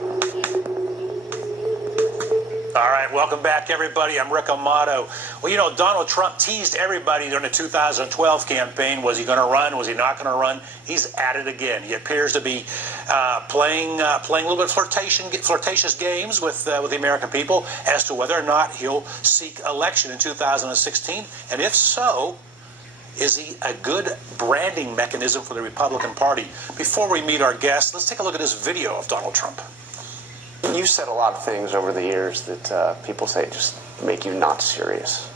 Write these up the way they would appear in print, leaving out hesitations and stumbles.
All right, welcome back, everybody. I'm Rick Amato. Well, you know, Donald Trump teased everybody during the 2012 campaign. Was he going to run? Was he not going to run? He's at it again. He appears to be playing a little bit of flirtatious games with the American people as to whether or not he'll seek election in 2016. And if so, is he a good branding mechanism for the Republican Party? Before we meet our guests, let's take a look at this video of Donald Trump. You've said a lot of things over the years that people say just make you not serious.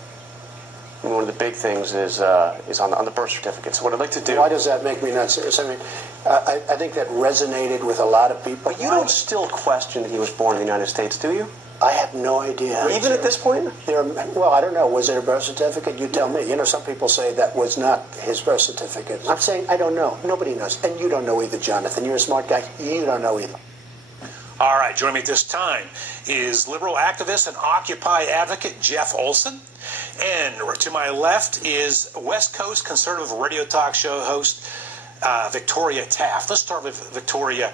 And one of the big things is on the birth certificate. So what I'd like to do... Why does that make me not serious? I mean, I think that resonated with a lot of people. But you don't still question that he was born in the United States, do you? I have no idea. Even at this point? Well, I don't know. Was it a birth certificate? You tell me. You know, some people say that was not his birth certificate. I'm saying I don't know. Nobody knows. And you don't know either, Jonathan. You're a smart guy. You don't know either. All right, joining me at this time is liberal activist and Occupy advocate Jeff Olson. And to my left is West Coast conservative radio talk show host Victoria Taft. Let's start with Victoria.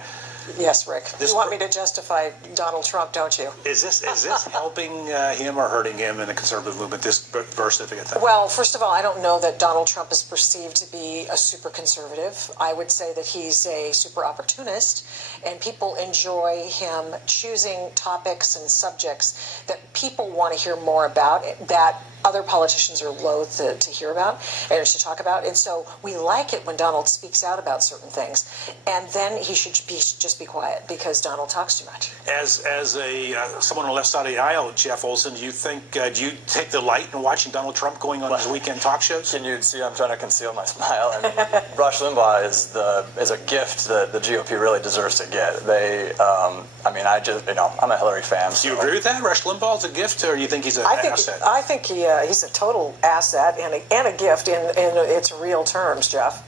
Yes, Rick. You want me to justify Donald Trump, don't you? Is this helping him or hurting him in the conservative movement, this birth certificate thing? Well, first of all, I don't know that Donald Trump is perceived to be a super conservative. I would say that he's a super opportunist, and people enjoy him choosing topics and subjects that people want to hear more about, that other politicians are loath to hear about and to talk about. And so we like it when Donald speaks out about certain things. And then he should just be quiet because Donald talks too much. As someone on the left side of the aisle, Jeff Olson, do you you take delight in watching Donald Trump going on his weekend talk shows? Can you see I'm trying to conceal my smile? And Rush Limbaugh is a gift that the GOP really deserves to get. I'm a Hillary fan. Do you agree with that? Rush Limbaugh is a gift, or do you think he's an asset? I think he's a total asset and a gift in its real terms, Jeff.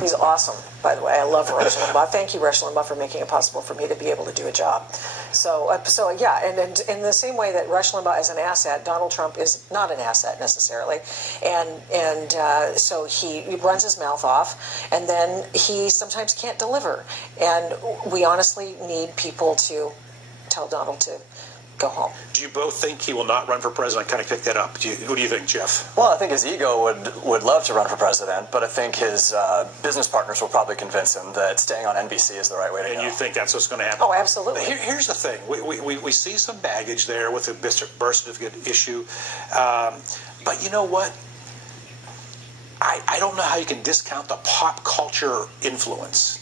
He's awesome, by the way. I love Rush Limbaugh. Thank you, Rush Limbaugh, for making it possible for me to be able to do a job. So yeah, and in the same way that Rush Limbaugh is an asset, Donald Trump is not an asset necessarily, and so he runs his mouth off, and then he sometimes can't deliver, and we honestly need people to tell Donald to go home. Do you both think he will not run for president? I kind of picked that up. Who do you think, Jeff? Well, I think his ego would love to run for president, but I think his business partners will probably convince him that staying on NBC is the right way to go. And you think that's what's going to happen? Oh, absolutely. Here's the thing. We see some baggage there with the birth certificate issue. But you know what? I don't know how you can discount the pop culture influence.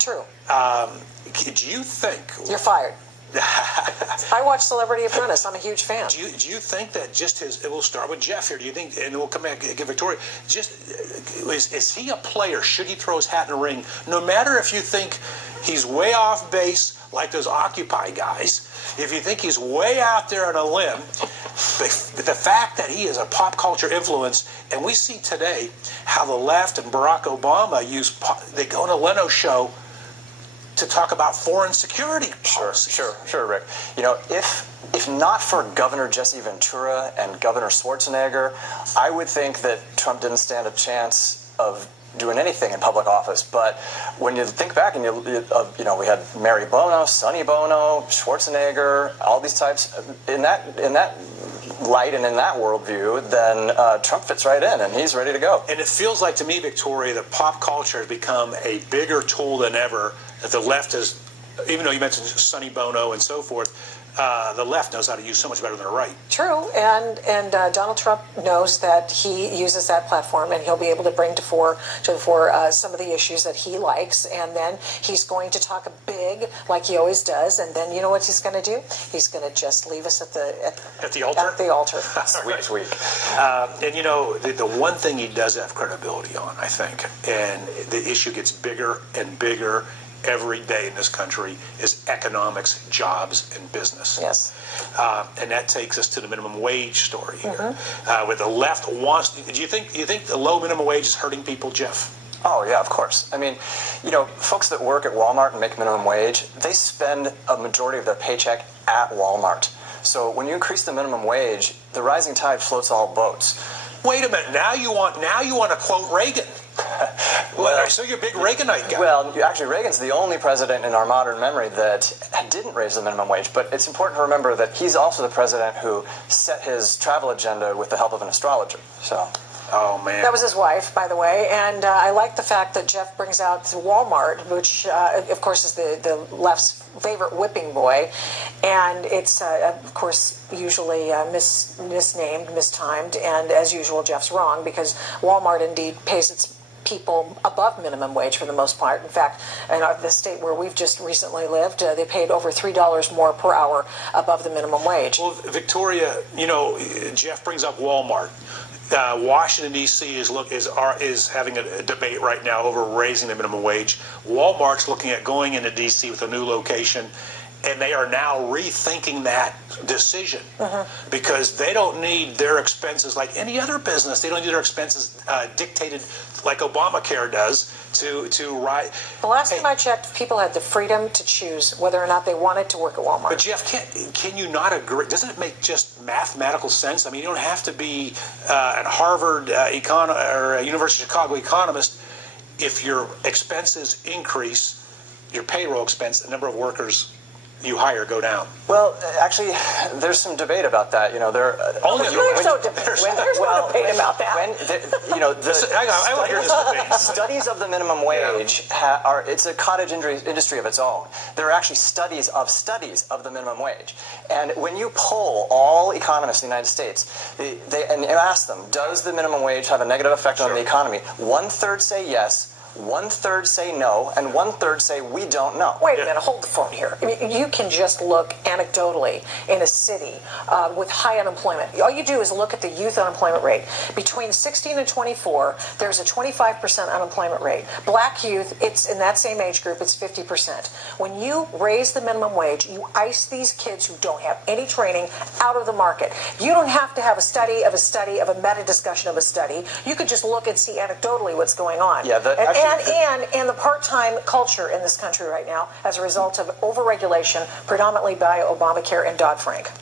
True. Do you think... You're fired. I watch Celebrity Apprentice. I'm a huge fan. Do you think that it will start with Jeff here? Do you think, and we'll come back and get Victoria, is he a player? Should he throw his hat in the ring? No matter if you think he's way off base like those Occupy guys, if you think he's way out there on a limb, the fact that he is a pop culture influence, and we see today how the left and Barack Obama they go on a Leno show to talk about foreign security policy. Sure, Rick. You know, if not for Governor Jesse Ventura and Governor Schwarzenegger, I would think that Trump didn't stand a chance of doing anything in public office. But when you think back and we had Mary Bono, Sonny Bono, Schwarzenegger, all these types in that light and in that worldview, then Trump fits right in and he's ready to go. And it feels like to me, Victoria, that pop culture has become a bigger tool than ever. That the left is, even though you mentioned Sonny Bono and so forth, the left knows how to use so much better than the right. True, and Donald Trump knows that he uses that platform, and he'll be able to bring to the fore some of the issues that he likes, and then he's going to talk big like he always does, and then you know what he's going to do? He's going to just leave us at the altar. At the altar. Sweet. And you know, the one thing he does have credibility on, I think, and the issue gets bigger and bigger every day in this country, is economics, jobs, and business. Yes. And that takes us to the minimum wage story here. Where the left wants... Do you think the low minimum wage is hurting people, Jeff? Oh, yeah, of course. I mean, you know, folks that work at Walmart and make minimum wage, they spend a majority of their paycheck at Walmart. So when you increase the minimum wage, the rising tide floats all boats. Wait a minute. Now you want to quote Reagan. Well, so you're a big Reaganite guy. Well, actually, Reagan's the only president in our modern memory that didn't raise the minimum wage. But it's important to remember that he's also the president who set his travel agenda with the help of an astrologer. So. Oh, man. That was his wife, by the way, and I like the fact that Jeff brings out Walmart, which, of course, is the left's favorite whipping boy, and it's, of course, usually misnamed, mistimed, and as usual, Jeff's wrong, because Walmart indeed pays its people above minimum wage for the most part. In fact, in the state where we've just recently lived, they paid over $3 more per hour above the minimum wage. Well, Victoria, you know, Jeff brings up Walmart. Washington, D.C. is having a debate right now over raising the minimum wage. Walmart's looking at going into D.C. with a new location, and they are now rethinking that decision because they don't need their expenses like any other business. They don't need their expenses dictated like Obamacare does to rise. The last time I checked, people had the freedom to choose whether or not they wanted to work at Walmart. But Jeff, can you not agree? Doesn't it make just mathematical sense? I mean, you don't have to be at Harvard or University of Chicago economist. If your expenses increase, your payroll expense, the number of workers you hire go down. Well, actually, there's some debate about that. You know, there's no debate about that. I want to hear this debate. Studies of the minimum wage it's a cottage industry of its own. There are actually studies of the minimum wage. And when you poll all economists in the United States, and you ask them, does the minimum wage have a negative effect on the economy? 1/3 say yes. 1/3 say no, and 1/3 say we don't know. Wait a minute, hold the phone here. I mean, you can just look anecdotally in a city with high unemployment. All you do is look at the youth unemployment rate. Between 16 and 24, there's a 25% unemployment rate. Black youth, it's in that same age group, it's 50%. When you raise the minimum wage, you ice these kids who don't have any training out of the market. You don't have to have a study of a meta discussion of a study. You could just look and see anecdotally what's going on. Yeah, and the part-time culture in this country right now as a result of overregulation, predominantly by Obamacare and Dodd-Frank.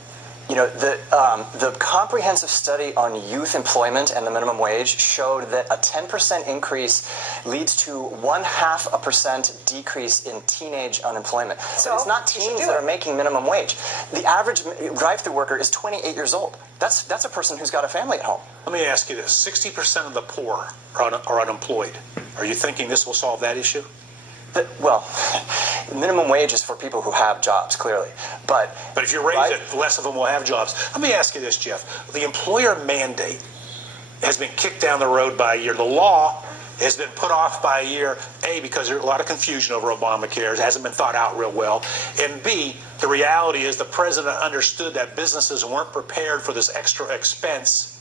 You know, the comprehensive study on youth employment and the minimum wage showed that a 10% increase leads to 0.5% decrease in teenage unemployment. So it's not teens that are making minimum wage. The average drive-through worker is 28 years old. That's a person who's got a family at home. Let me ask you this. 60% of the poor are unemployed. Are you thinking this will solve that issue? Well, minimum wage is for people who have jobs, clearly. But if you raise it, less of them will have jobs. Let me ask you this, Jeff. The employer mandate has been kicked down the road by a year. The law has been put off by a year, A, because there's a lot of confusion over Obamacare. It hasn't been thought out real well. And B, the reality is the president understood that businesses weren't prepared for this extra expense.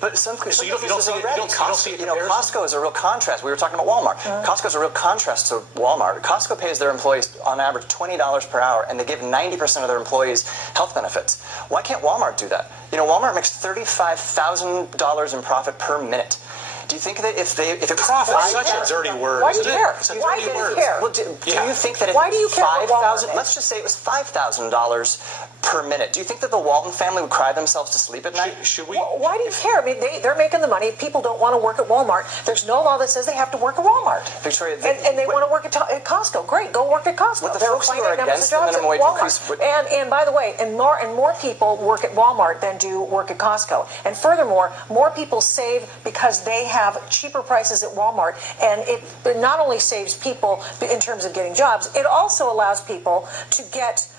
But you don't see it. You know, Costco is a real contrast. We were talking about Walmart. Costco is a real contrast to Walmart. Costco pays their employees on average $20 per hour, and they give 90% of their employees health benefits. Why can't Walmart do that? You know, Walmart makes $35,000 in profit per minute. Do you think that if it profit is such a dirty word? Why do you care? Why do you care? Well, do you think that why do you care? 5,000? Let's just say it was $5,000 per minute. Do you think that the Walton family would cry themselves to sleep at night? Should we? Well, why do you care? I mean, they're making the money. People don't want to work at Walmart. There's no law that says they have to work at Walmart. Victoria, and they want to work at Costco. Great, go work at Costco. With the folks who are against the minimum wage increase. And by the way, more people work at Walmart than do work at Costco. And furthermore, more people save because they have cheaper prices at Walmart. And it not only saves people in terms of getting jobs, it also allows people to get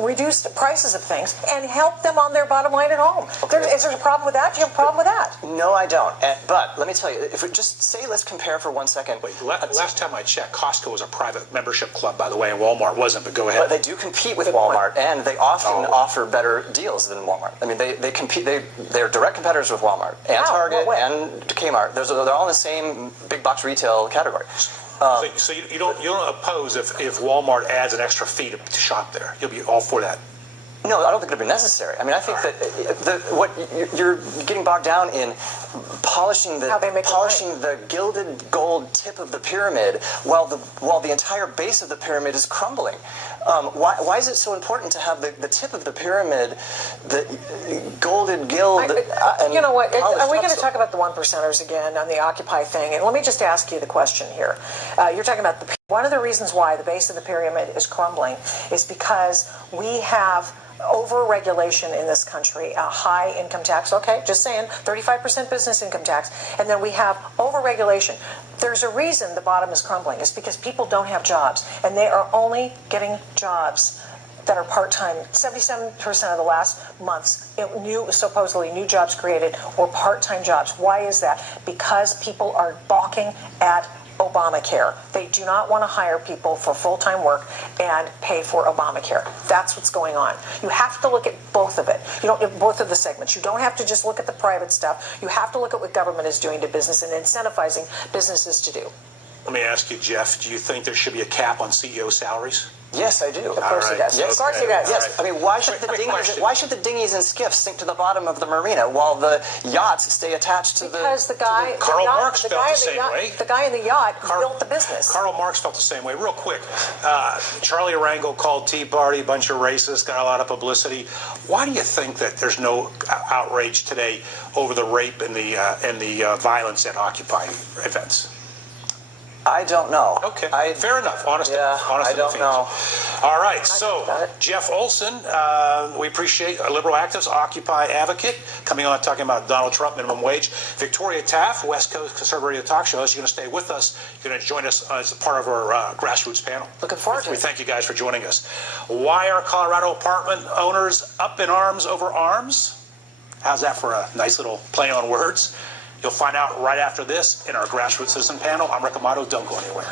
reduced prices of things and help them on their bottom line at home. Okay. Is there a problem with that? Do you have a problem with that? No, I don't. But let me tell you, if we just say, let's compare for 1 second. Wait, last time I checked, Costco was a private membership club, by the way, and Walmart wasn't, but go ahead. But they do compete with Walmart, and they often offer better deals than Walmart. I mean, they compete. They're direct competitors with Walmart and Target and Kmart. They're all in the same big box retail category. So you don't oppose if Walmart adds an extra fee to shop there. You'll be all for that. No, I don't think it'll be necessary. I mean, I think that what you're getting bogged down in polishing the gilded gold tip of the pyramid while the entire base of the pyramid is crumbling. Why is it so important to have the tip of the pyramid, the golden gild? You know what? Are we going to talk about the one percenters again on the Occupy thing? And let me just ask you the question here. You're talking about one of the reasons why the base of the pyramid is crumbling is because we have over-regulation in this country, a high income tax, okay, just saying, 35% business income tax, and then we have over-regulation. There's a reason the bottom is crumbling. It's because people don't have jobs, and they are only getting jobs that are part-time. 77% of the last month's supposedly new jobs created were part-time jobs. Why is that? Because people are balking at Obamacare. They do not want to hire people for full-time work and pay for Obamacare. That's what's going on. You have to look at both of it. You don't both of the segments. You don't have to just look at the private stuff. You have to look at what government is doing to business and incentivizing businesses to do. Let me ask you, Jeff, do you think there should be a cap on CEO salaries? Yes, I do. Of course he does. Yes, Of course he does. Yes. I mean, why should the dinghies and skiffs sink to the bottom of the marina while the yachts stay attached to the? Because Karl Marx felt the same way. The guy in the yacht built the business. Karl Marx felt the same way. Real quick, Charlie Rango called Tea Party a bunch of racists, got a lot of publicity. Why do you think that there's no outrage today over the rape and the violence at Occupy events? I don't know. Okay, fair enough. Honest I don't know. All right, so Jeff Olson, we appreciate a liberal activist, Occupy advocate, coming on talking about Donald Trump, minimum wage. Victoria Taft, West Coast Conservative Radio Talk Show. You're going to stay with us. You're going to join us as a part of our grassroots panel. Looking forward to it. We thank you guys for joining us. Why are Colorado apartment owners up in arms over arms? How's that for a nice little play on words? You'll find out right after this in our Grassroots Citizen panel. I'm Rick Amato. Don't go anywhere.